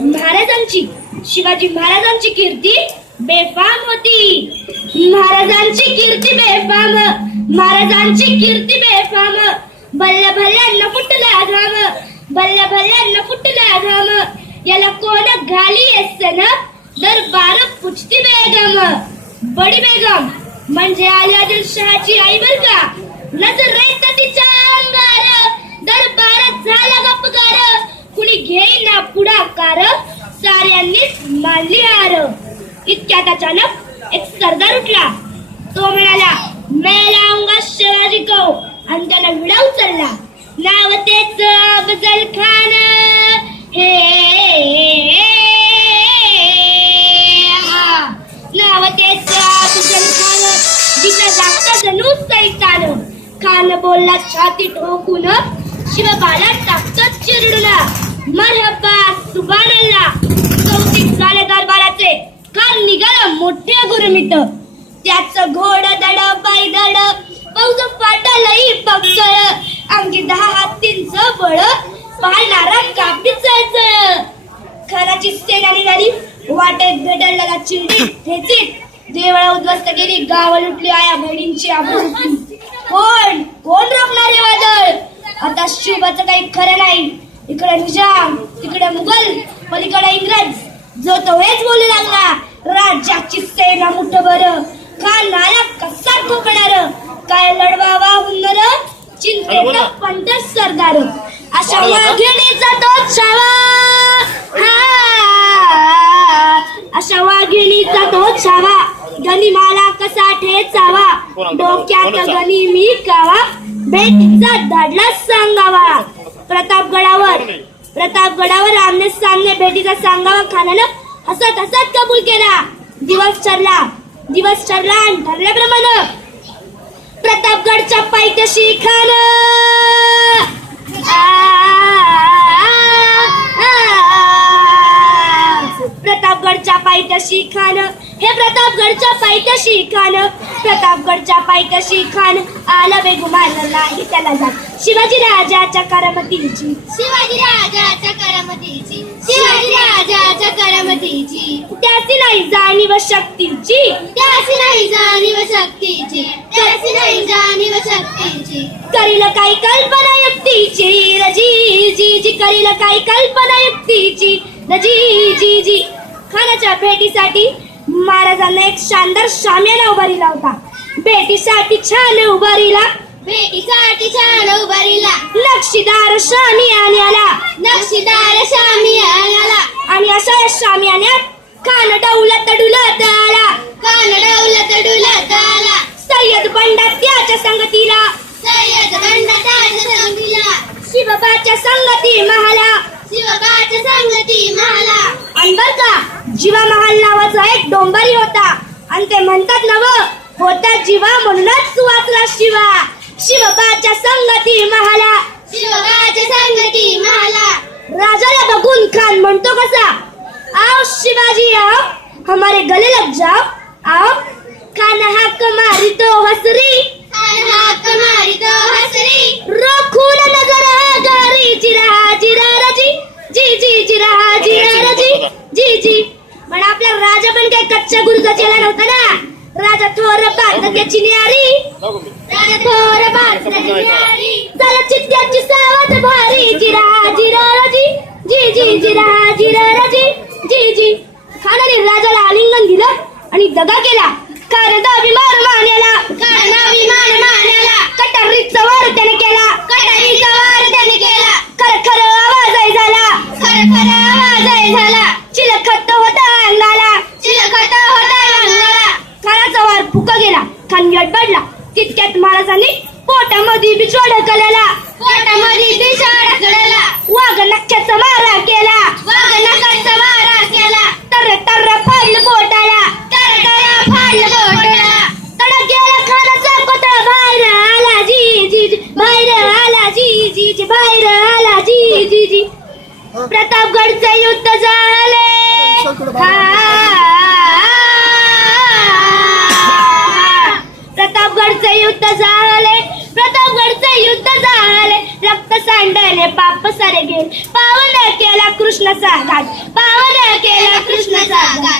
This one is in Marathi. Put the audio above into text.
महाराजांची शिवाजी महाराजांची कीर्ती बेफाम होती. महाराजांची कीर्ती बेफाम, महाराजांची कीर्ती बेफाम. भल्ल्या भल्ल्यांना फुटला घाम, भल्ल्या भल्ल्यांना फुटला घाम. याला कोण घाली असन दरबार पुछती बेगम. बडी बेगम म्हणजे आली आदिलशहाची आई बर का. नजर रेत तिच्या अंगार, दरबारात झाला गपगार. कुणी घेईना पुढाकार, साऱ्यांनीच मानली हार. इतक्यात अचानक एक सरदार उठला. तो म्हणाला, मैं लाऊंगा शिवाजी को, आणि त्याला विडा उचलला. नाव तेच अफजल खान. हे नाव तेच अफजल खान. जिचा जागता जणू सैतान. खान बोलला छाती ठोकून, शिवबाला टाकत चिरडून. मरहबा सुभानअल्लाह. कौतिक झाले दरबाराचे. खान निघाला मोठ्या गुरमीत. त्याचं घोड दड बाई दड, फौज फाटलई पक्कळ. अंगी 10 हत्तींचं बळ, पाळणारा कापी चळचळ. खानाची सेना निघाली. वाटेत भेटलेला चिंडी ठेचीत. देवळा उद्ध्वस्त केली, गाव लुटली, आया बहिणींची आबरू लुटली. कोण कोण रोखणारे वादळ. आता शिवाचं काही खरं नाही. इकडे निजाम, तिकडे मुघल, पलीकडे इंग्रज. जो तो हेच बोलू लागला. राज्याची सेना मुठभर. खान आला कसा ठोकणार. काय लढवावा हुन्नर, चिंतेचा पंत सरदार. अशा वाघिणीचा तो छावा, अशा वाघिणीचा तो छावा. गनिमाला कसा ठेचावा, डोक्यात गणी मी कावा. भेटीचा धाडला सांगावा. प्रतापगडावर आमने सामने भेटीचा सांगावा. खानानं हसत हसत कबूल केला. दिवस ठरला आणि ठरल्याप्रमाणे प्रतापगडच्या पायथ्याशी खान. प्रतापगडच्या पायथ्याशी खान. हे प्रतापगडच्या पायथ्याशी खान. प्रतापगडच्या पायथ्याशी खान. आला बेगुमान नाही त्याला जात. शिवाजी राजाच्या करामतीची, शिवाजी राजाच्या करामतीची, शिवाजी राजाच्या करामतीची. त्याची नाही जाणीव शक्तीची, त्याची नाही जाणीव शक्तीची, त्याची नाही जाणीव शक्तीची. करील काही कल्पना युक्तीची, रजी जी जी. करील काही कल्पना युक्तीची, रजी जी जी. खानाच्या भेटीसाठी महाराजांना एक शानदार शामियाना उभारीला होता. भेटीसाठी छान उभारीला, भेटीसाठी छान उभारीला. नक्षीदार शामियान्याला, नक्षीदार शामियान्याला. आणि अशा या शामियान्यात खान डौलत डुलत आला, खान डौलत डुलत आला. सय्यद बंडा त्याच्या संगतीला, सय्यद बंडा त्याच्या संगतीला. शिवबाच्या संगती महाला, शिवबाच्या संगती महाला. आणि बर का, जीवा महाल नावाचा एक डोंबारी होता. आणि ते म्हणतात नव, होता जीवा म्हणूनच वाचला शिवा. शिवबाच्या संगती महाला, शिवबाच्या संगती महाला. राजाला बघून खान म्हणतो कसा, आओ शिवाजी आओ, हमारे गले लग जाओ आओ. खान हाक मारी तो हसरी, खान हाक मारी तो हसरी. रोखून नजर गारी, जिरा जिरा रजी जी जी. जिरा जिरा रजी जी जी. पण आपला राजा पण काही कच्च्या गुरुचा चेला नव्हता ना. राजा थोर बात त्याची न्यारी, राजा थोर बात त्याची न्यारी. चला चित्त्याची सावध भारी, जिरा जिरा रजी जी जी. जिरा जिरा रजी जी जी. खानाने राजाला आलिंगन दिलं आणि दगा केला. कारण अभिमान मान्याला, कारण अभिमान मान्याला. कटारीचा वार त्याने केला, कटारीचा वार त्याने केला. खर खर आवाज झाला, खर खर आवाज झाला. चिलखत होता अंगाला, चिलखत होता अंगाला. खानाचा वार फुका गेला. खान गडबडला. तितक्यात महाराजांनी पोटामध्ये बिछवा ढकलला, पोटामध्ये बिछवा ढकलला. वाघ नख्याचा मारा केला, वाघ नखाचा मारा केला. तर तर फाडलं पोटाला, तर तर फाडलं पोटाला. तडक गेला खानाचा कोतळा. बाहेर आला जी जी जी, बाहेर आला जी जी जी, बाहेर आला जी जी जी. प्रतापगडचे युद्ध झाले. प्रतापगडचे युद्ध झाले. प्रतापगडचे युद्ध झाले, रक्त सांडले, पाप सारे गेले, पावन केला कृष्णाचा घाट, पावन केला कृष्णाचा घाट.